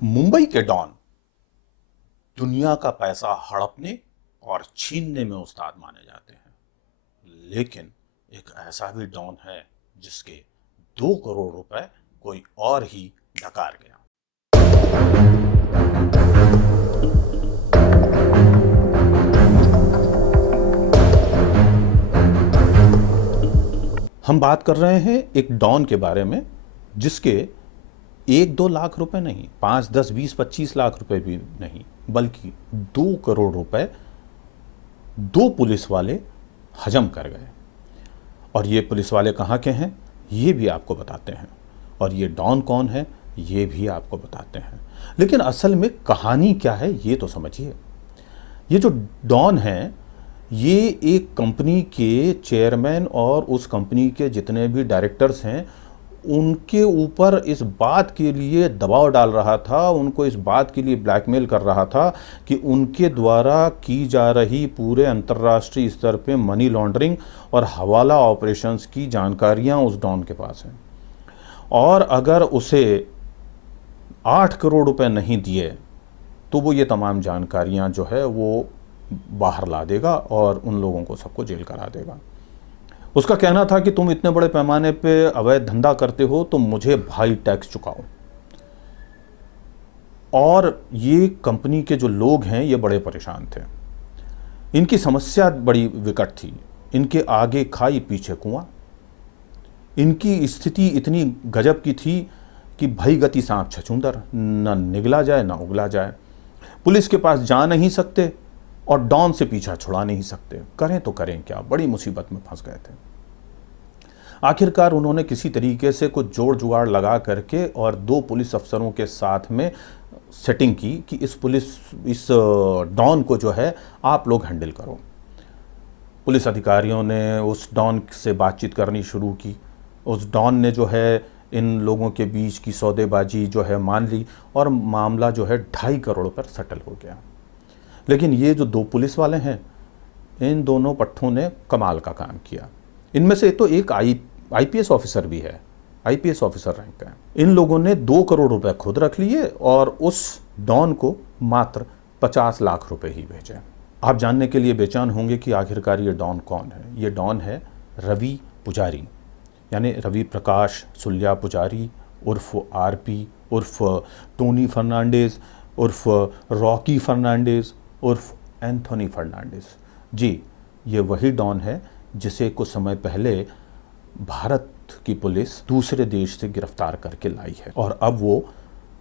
मुंबई के डॉन दुनिया का पैसा हड़पने और छीनने में उस्ताद माने जाते हैं, लेकिन एक ऐसा भी डॉन है जिसके 2 करोड़ रुपए कोई और ही डकार गया। हम बात कर रहे हैं एक डॉन के बारे में जिसके 1-2 लाख रुपए नहीं, 5, 10, 20, 25 लाख रुपए भी नहीं, बल्कि 2 करोड़ रुपए 2 पुलिस वाले हजम कर गए। और ये पुलिस वाले कहाँ के हैं ये भी आपको बताते हैं, और ये डॉन कौन है ये भी आपको बताते हैं। लेकिन असल में कहानी क्या है ये तो समझिए। ये जो डॉन है ये एक कंपनी के चेयरमैन और उस कंपनी के जितने भी डायरेक्टर्स हैं उनके ऊपर इस बात के लिए दबाव डाल रहा था, उनको इस बात के लिए ब्लैकमेल कर रहा था कि उनके द्वारा की जा रही पूरे अंतर्राष्ट्रीय स्तर पे मनी लॉन्ड्रिंग और हवाला ऑपरेशंस की जानकारियां उस डॉन के पास हैं, और अगर उसे 8 करोड़ रुपए नहीं दिए तो वो ये तमाम जानकारियां जो है वो बाहर ला देगा और उन लोगों को सबको जेल करा देगा। उसका कहना था कि तुम इतने बड़े पैमाने पे अवैध धंधा करते हो तो मुझे भारी टैक्स चुकाओ। और ये कंपनी के जो लोग हैं ये बड़े परेशान थे, इनकी समस्या बड़ी विकट थी। इनके आगे खाई पीछे कुआं, इनकी स्थिति इतनी गजब की थी कि भई गति सांप छछूंदर, न निगला जाए न उगला जाए। पुलिस के पास जा नहीं सकते और डॉन से पीछा छुड़ा नहीं सकते, करें तो करें क्या, बड़ी मुसीबत में फंस गए थे। आखिरकार उन्होंने किसी तरीके से कुछ जोड़ जुगाड़ लगा करके और 2 पुलिस अफसरों के साथ में सेटिंग की कि इस डॉन को जो है आप लोग हैंडल करो। पुलिस अधिकारियों ने उस डॉन से बातचीत करनी शुरू की। उस डॉन ने जो है इन लोगों के बीच की सौदेबाजी जो है मान ली और मामला जो है 2.5 करोड़ पर सेटल हो गया। लेकिन ये जो 2 पुलिस वाले हैं इन दोनों पट्टों ने कमाल का काम किया। इनमें से तो एक आईपीएस ऑफिसर भी है, आईपीएस ऑफिसर रैंक का है। इन लोगों ने 2 करोड़ रुपए खुद रख लिए और उस डॉन को मात्र 50 लाख रुपए ही भेजे। आप जानने के लिए बेचैन होंगे कि आखिरकार ये डॉन कौन है। ये डॉन है रवि पुजारी, यानी रवि प्रकाश सुल्या पुजारी उर्फ आरपी उर्फ टोनी फर्नांडिस उर्फ रॉकी फर्नांडिस उर्फ एंथोनी फर्नांडिस। जी, ये वही डॉन है जिसे कुछ समय पहले भारत की पुलिस दूसरे देश से गिरफ्तार करके लाई है, और अब वो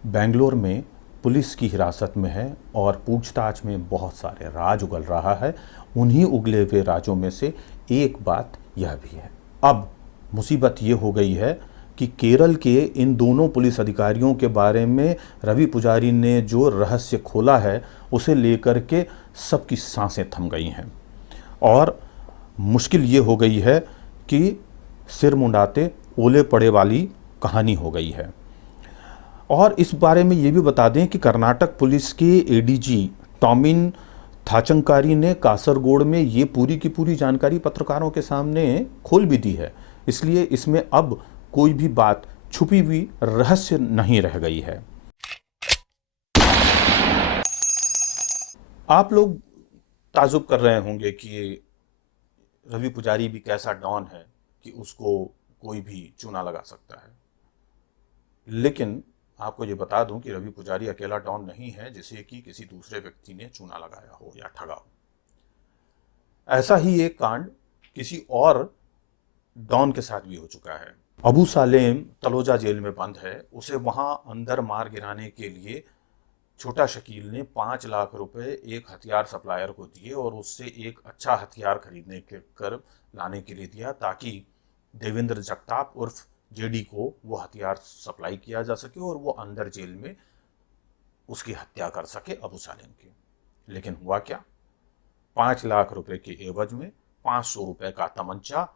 बेंगलोर में पुलिस की हिरासत में है और पूछताछ में बहुत सारे राज उगल रहा है। उन्हीं उगले हुए राजों में से एक बात यह भी है। अब मुसीबत ये हो गई है कि केरल के इन दोनों पुलिस अधिकारियों के बारे में रवि पुजारी ने जो रहस्य खोला है उसे लेकर के सबकी सांसें थम गई हैं, और मुश्किल ये हो गई है कि सिर मुंडाते ओले पड़े वाली कहानी हो गई है। और इस बारे में ये भी बता दें कि कर्नाटक पुलिस के एडीजी टॉमिन थाचंकारी ने कासरगोड में ये पूरी की पूरी जानकारी पत्रकारों के सामने खोल भी दी है, इसलिए इसमें अब कोई भी बात छुपी हुई रहस्य नहीं रह गई है। आप लोग ताजुब कर रहे होंगे कि रवि पुजारी भी कैसा डॉन है कि उसको कोई भी चूना लगा सकता है। लेकिन आपको ये बता दूं कि रवि पुजारी अकेला डॉन नहीं है जिसे कि किसी दूसरे व्यक्ति ने चूना लगाया हो या ठगा हो। ऐसा ही एक कांड किसी और डॉन के साथ भी हो चुका है। अबू सालेम तलोजा जेल में बंद है, उसे वहां अंदर मार गिराने के लिए छोटा शकील ने 5 लाख रुपए एक हथियार सप्लायर को दिए और उससे एक अच्छा हथियार खरीदने के कर लाने के लिए दिया, ताकि देवेंद्र जगताप उर्फ जेडी को वो हथियार सप्लाई किया जा सके और वो अंदर जेल में उसकी हत्या कर सके अबू सालेम की। लेकिन हुआ क्या, 5 लाख रुपए के एवज में 500 रुपए का तमंचा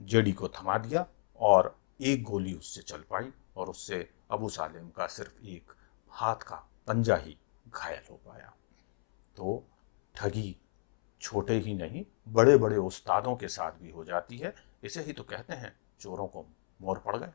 जेडी को थमा दिया और एक गोली उससे चल पाई और उससे अबू सालेम का सिर्फ एक हाथ का पंजा ही घायल हो पाया। तो ठगी छोटे ही नहीं बड़े बड़े उस्तादों के साथ भी हो जाती है। इसे ही तो कहते हैं चोरों को मोर पड़ गए।